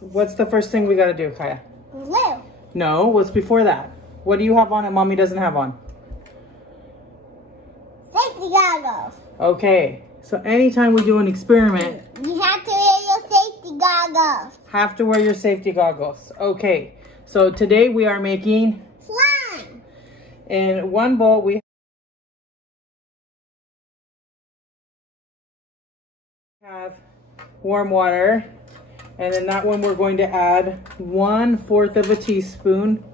What's the first thing we got to do, Kaya? Glue. No, what's before that? What do you have on and Mommy doesn't have on? Safety goggles. Okay, so anytime we do an experiment, You have to wear your safety goggles. have to wear your safety goggles. Okay, so today we are making, Slime. in one bowl we have warm water, and in that one we're going to add 1/4 of a teaspoon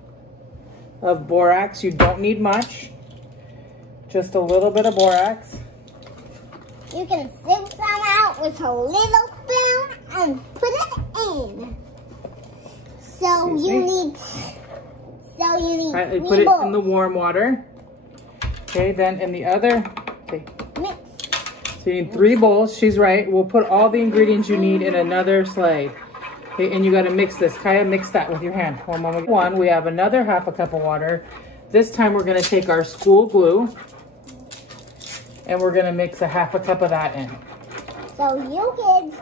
of borax. You don't need much, just a little bit of borax. You can sip some out with a little spoon and put it in. So you need I put three it bowls. in the warm water. Okay, then in the other, okay, Mix. so you need 3 bowls. She's right. We'll put all the ingredients you need in another slide. Okay, and you got to mix this. Kaya, mix that with your hand. One, we have another 1/2 cup of water. This time we're going to take our school glue and we're going to mix a 1/2 cup of that in. So you kids,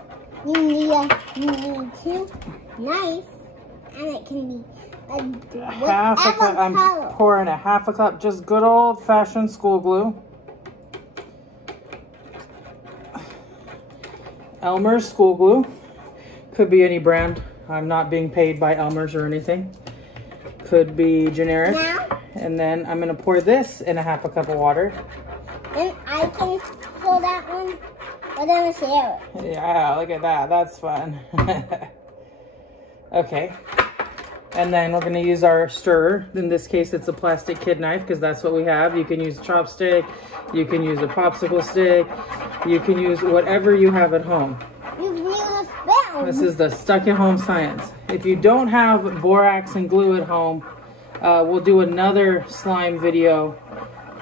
you need 2 nice, and it can be a 1/2 cup. I'm pouring a 1/2 cup, just good old fashioned school glue. Elmer's school glue. Could be any brand. I'm not being paid by Elmer's or anything. Could be generic. Now, And then I'm gonna pour this in a 1/2 cup of water. then I can fill that one. We're gonna share it. Yeah, look at that. That's fun. Okay. And then we're gonna use our stirrer. In this case, it's a plastic kid knife because that's what we have. You can use a chopstick. You can use a popsicle stick. You can use whatever you have at home. You can use a spoon. This is the stuck-at-home science. If you don't have borax and glue at home, we'll do another slime video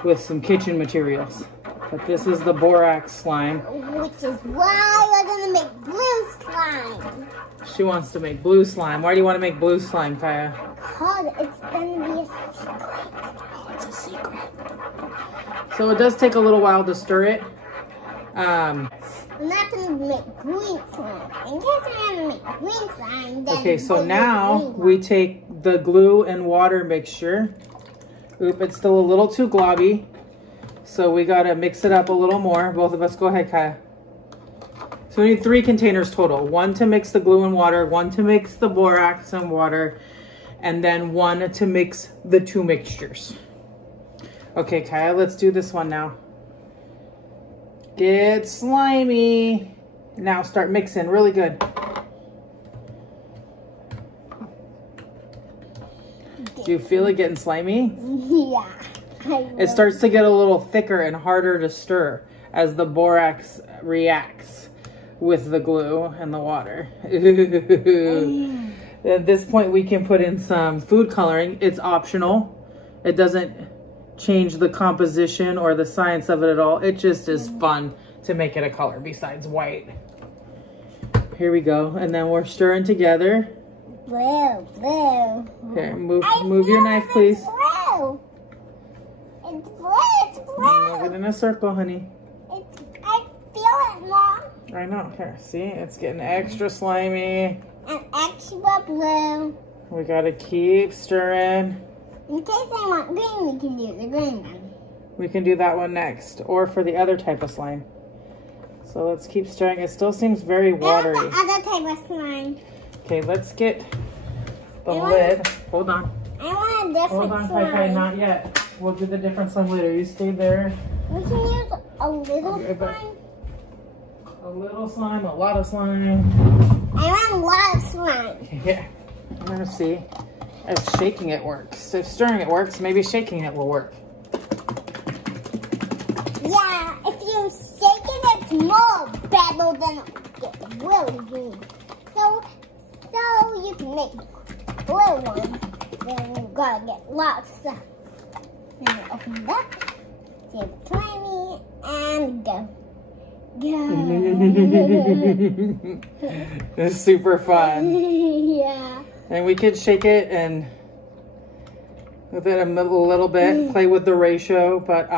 with some kitchen materials. But this is the borax slime. Which is why we're gonna make blue slime. She wants to make blue slime. Why do you want to make blue slime, Kaya? Because it's gonna be a secret. Oh, it's a secret. So it does take a little while to stir it. I'm not gonna make green slime. In case I'm gonna make green slime, then Okay, so we'll now make green we one. take the glue and water mixture. Oop, it's still a little too globby. So we gotta mix it up a little more. Both of us, go ahead, Kaya. So we need 3 containers total. 1 to mix the glue and water, 1 to mix the borax and water, and then 1 to mix the 2 mixtures. Okay, Kaya, let's do this one now. Get slimy. Now start mixing really good. Do you feel it getting slimy? Yeah. It starts to get a little thicker and harder to stir as the borax reacts with the glue and the water. At this point, we can put in some food coloring. It's optional. It doesn't change the composition or the science of it at all. It just is fun to make it a color besides white. Here we go. And then we're stirring together. Blue, blue. Here, move your knife, please. Blue. It's blue, it's Move it blue. in a circle, honey. I feel it, Mom. I know. Here, see? It's getting extra slimy. And extra blue. We gotta keep stirring. In case I want green, we can use the green one. We can do that one next, or for the other type of slime. So let's keep stirring. It still seems very watery. I want the other type of slime. Okay, let's get the I want- lid. Hold on. I want a different Hold on, slime. Kai, not yet. We'll do the different slime later. You stay there. We can use a little Okay, but- slime. A little slime, a lot of slime. I want a lot of slime. Yeah, I'm gonna see if shaking it works. If stirring it works, maybe shaking it will work. Yeah, if you shake it, it's more better than it really green. So you can make blue one. Then you gotta get lots of stuff. Then you open it up, see if it's slimy, and go. Go. It's super fun. Yeah. And we could shake it and with it a little bit, play with the ratio. But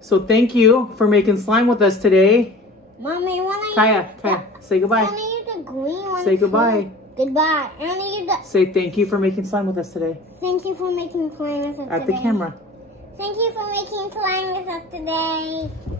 so thank you for making slime with us today. Mommy, when I Kaya, say goodbye. use the green one. Say goodbye. Goodbye. And Say thank you for making slime with us today. thank you for making slime with us today. At the camera. Thank you for making slime with us today.